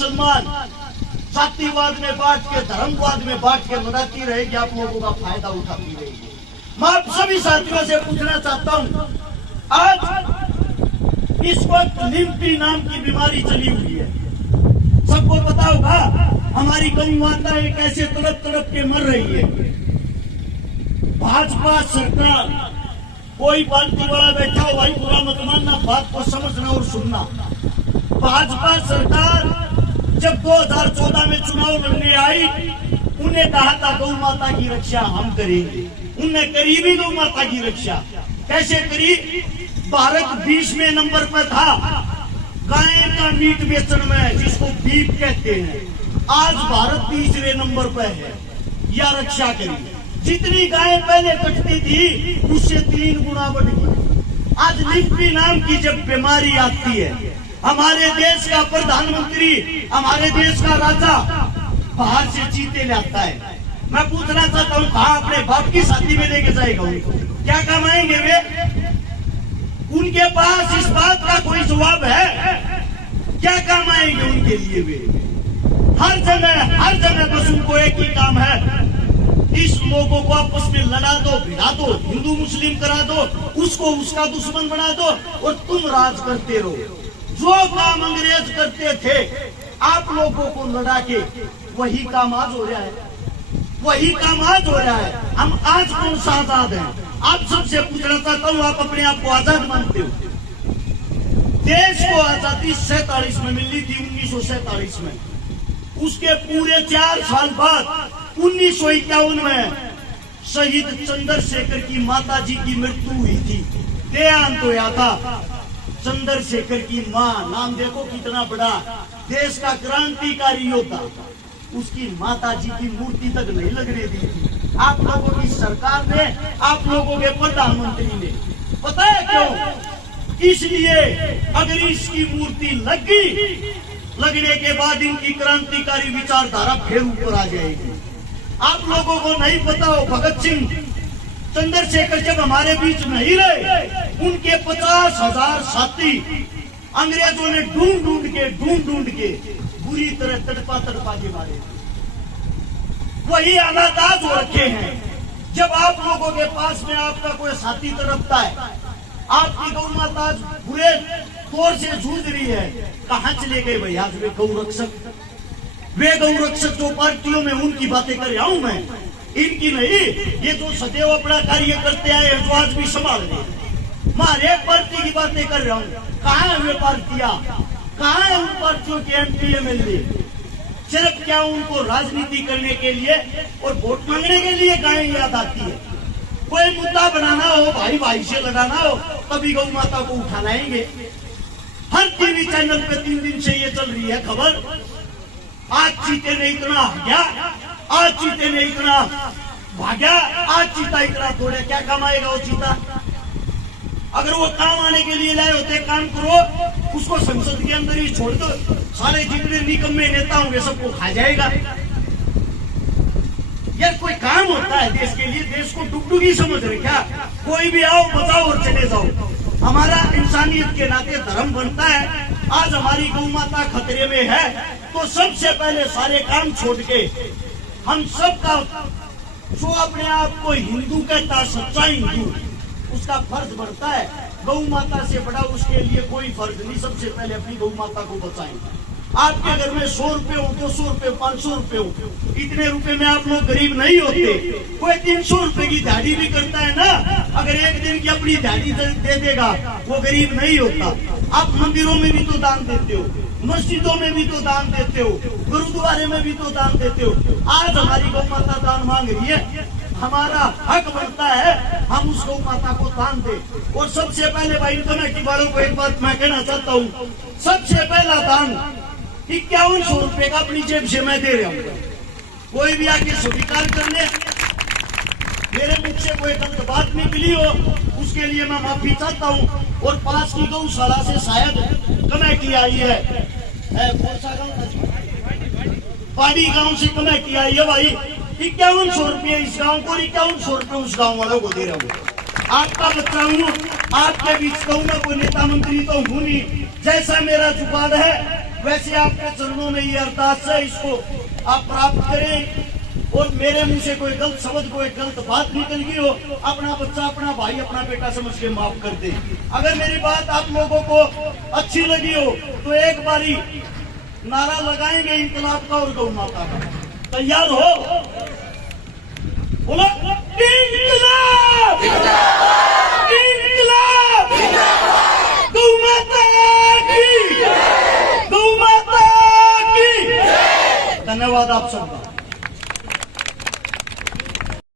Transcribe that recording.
मुसलमान जातिवाद में बांट के, धर्मवाद में बांट के लड़ाती रहेगी, आप लोगों का फायदा उठाती रहेगी। मैं आप सभी साथियों से पूछना चाहता हूं, आज इस वक्त लिम्पी नाम की बीमारी चली हुई है, सबको पता होगा। हमारी गौ माताएं कैसे तड़प तड़प के मर रही है। भाजपा सरकार, कोई पार्टी वाला बैठा हो भाई, बुरा मत मानना, बात को समझना और सुनना। भाजपा सरकार जब 2014 में चुनाव लड़ने आई, उन्हें कहा था गौ माता की रक्षा हम करेंगे। उनने करी भी गौ माता की रक्षा। कैसे करी? भारत 20वें नंबर पर था गाय का मीट बेचने में, जिसको बीफ कहते हैं। आज भारत 30वें नंबर पर है। या रक्षा करी, जितनी गाय पहले कटती थी उससे 3 गुना बढ़ गई। आज लिम्पी नाम की जब बीमारी आती है, हमारे देश का प्रधानमंत्री, हमारे देश का राजा बाहर से चीते लाता है। मैं पूछना चाहता हूँ, कहा अपने बाप की शादी में लेके जाएगा उनको? क्या कमाएंगे वे? उनके पास इस बात का कोई जवाब है? क्या कमाएंगे उनके लिए वे? हर जगह बस उनको एक ही काम है, इस लोगों को आपस में लड़ा दो, भिड़ा दो, हिंदू मुस्लिम करा दो, उसको उसका दुश्मन बना दो और तुम राज करते रहो। जो काम अंग्रेज करते थे आप लोगों को लड़ा के, वही काम आज हो रहा है, वही काम आज हो रहा है। हम आज कौन सा आजाद हैं? आप सबसे पूछना चाहता हूँ, आप अपने आप को आजाद मानते हो? देश को आजादी 47 में मिली थी, 1947 में। उसके पूरे 4 साल बाद 1951 में शहीद चंद्रशेखर की माताजी की मृत्यु हुई थी, देहांत होया था। चंद्रशेखर की मां, नाम देखो कितना बड़ा, देश का क्रांतिकारी योद्धा, उसकी माताजी की मूर्ति तक नहीं लगने दी थी आप लोगों की सरकार ने, आप लोगों के प्रधानमंत्री ने। पता है क्यों? इसलिए अगर इसकी मूर्ति लग गई, लगने के बाद इनकी क्रांतिकारी विचारधारा फिर ऊपर आ जाएगी। आप लोगों को नहीं पता हो, भगत सिंह, चंद्रशेखर जब हमारे बीच नहीं रहे, उनके 50,000 साथी अंग्रेजों ने ढूंढ ढूंढ के बुरी तरह तड़पा के मारे। वही हालात आज हो रखे हैं। जब आप लोगों के पास में आपका कोई साथी तड़पता है, आपकी गौ माता आज बुरे तौर से जूझ रही है, कहां चले गए भाई आज वे गौ रक्षक? वे गौ रक्षक जो पार्टियों में, उनकी बातें कर रहा हूं मैं, इनकी नहीं। ये जो सदैव अपना कार्य करते आए हैं, जो आज भी संभाल रहे हैं, मैं हर एक पार्टी की बातें कर रहा हूँ। कहाँ है वे पार्टियां? कहाँ है उन पार्टियों के MP MLA? सिर्फ क्या उनको राजनीति करने के लिए और वोट मांगने के लिए गाय याद आती है? कोई मुद्दा बनाना हो, भाई से लड़ाना हो, तभी गौ माता को उठा लाएंगे। हर टीवी चैनल पे 3 दिन से ये चल रही है खबर, आज चीते ने इतना भाग्या, आज चीते ने इतना भाग्या, आज चीता इतना तोड़े। क्या कमाएगा वो चीता? अगर वो काम आने के लिए लाए होते, काम करो, उसको संसद के अंदर ही छोड़ दो, सारे जितने निकम्मे नेता होंगे सबको खा जाएगा। यार कोई काम होता है देश के लिए? देश को डुगडुगी समझ रहे क्या? कोई भी आओ, बचाओ और चले जाओ। हमारा इंसानियत के नाते धर्म बनता है। आज हमारी गौ माता खतरे में है, तो सबसे पहले सारे काम छोड़ के हम सबका, जो अपने आप को हिंदू कहता, सच्चा हिंदू, उसका फर्ज बढ़ता है। गौ माता से बड़ा उसके लिए कोई फर्ज नहीं। सबसे पहले अपनी गौ माता को बचाएं। आपके घर में 100 रुपए हो, 200 रुपए हो, 500 रुपए हो, इतने रुपए में आप लोग गरीब नहीं होते। कोई 300 रुपए की दिहाड़ी भी करता है ना, अगर एक दिन की अपनी दिहाड़ी दे देगा, वो गरीब नहीं होता। आप मंदिरों में भी तो दान देते हो, मस्जिदों में भी तो दान देते हो, गुरुद्वारे में भी तो दान देते हो। आज हमारी गौ माता दान मांग रही है, हमारा हक बनता है हम उस गौ माता को दान दे। और सबसे पहले भाई कमेटी वालों को एक बात मैं कहना चाहता हूँ, सबसे पहला दान 5100 रुपए का अपनी जेब से मैं दे रहा हूँ। कोई भी आके स्वीकार कर ले, मेरे मुख से कोई गलत बात निकली हो उसके लिए मैं माफी चाहता हूँ। और पास की गौशाला से शायद कमेटी आई है, पाड़ी गांव से कमेटी आई है भाई। 5100 रुपये इस गांव को, 5100 रुपये उस गांव वालों को दे रहा हूँ। आपका बच्चा हूँ, आपके बीच कहूँ मैं, कोई नेता मंत्री तो हूँ नहीं। जैसा मेरा जुबान है वैसे आपके चरणों में ये अरदास है, इसको आप प्राप्त करें। और मेरे मुंह से कोई गलत शब्द, कोई गलत बात निकल गई हो, अपना बच्चा, अपना भाई, अपना बेटा समझ के माफ कर दे। अगर मेरी बात आप लोगों को अच्छी लगी हो तो एक बारी नारा लगाएंगे इंकलाब का और गौ माता का। तैयार हो? बोलो इंकलाब, इंकलाब, गौ माता की, गौ माता की। धन्यवाद आप सबका।